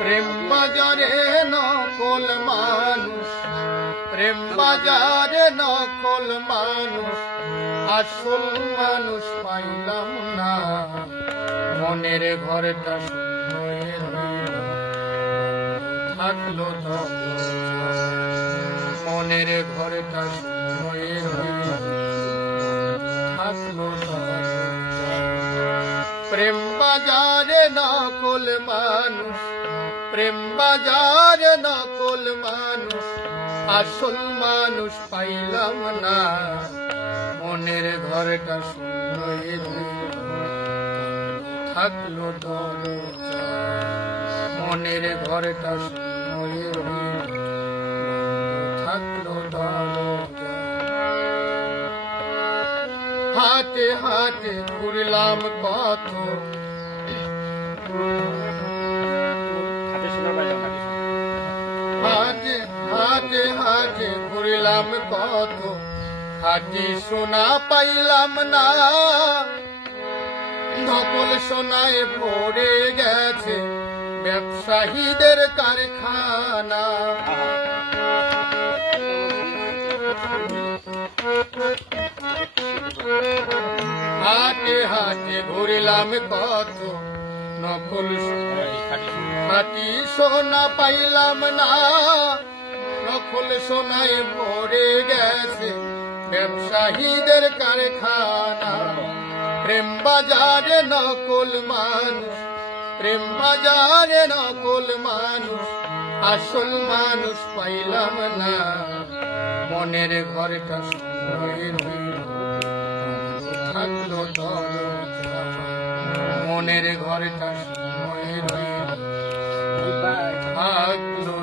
প্রেম বাজারে নকল মানুষ, প্রেম বাজারে নকল মানুষ, আসল মানুষ পাইলাম না। মনের ঘরটা শূন্য রইল, থাকলো দরজা। মনের ঘরটা শূন্য রইল, থাকলো দরজা। প্রেম বাজারে নকল মানুষ, প্রেম বাজারে নকল মানুষ, আসল মানুষ পাইলাম না। মনের ঘরটা শূন্য রইল, থাকলো দরজা। মনের ঘরটা শূন্য রইল, থাকলো দরজা। হাটে হাটে ঘুরলাম কত, হাটে হাটে হাটে ঘুরলাম কত, খাঁটি সোনা পাইলাম না। নকল সোনায় ভরে গেছে ব্যবসায়ীদের কারখানা। হাটে হাটে ঘুরলাম কত, নকল খাঁটি সোনা পাইলাম না। নকল সোনায় ভরে গেছে ব্যবসায়ীদের কারখানা। প্রেম বাজারে নকল মানুষ, প্রেম বাজারে নকল মানুষ, আসল মানুষ পাইলাম না। মনের ঘরটা শূন্য রইল, থাকলো দরজা। মনের ঘরটা শূন্য রইল, থাকলো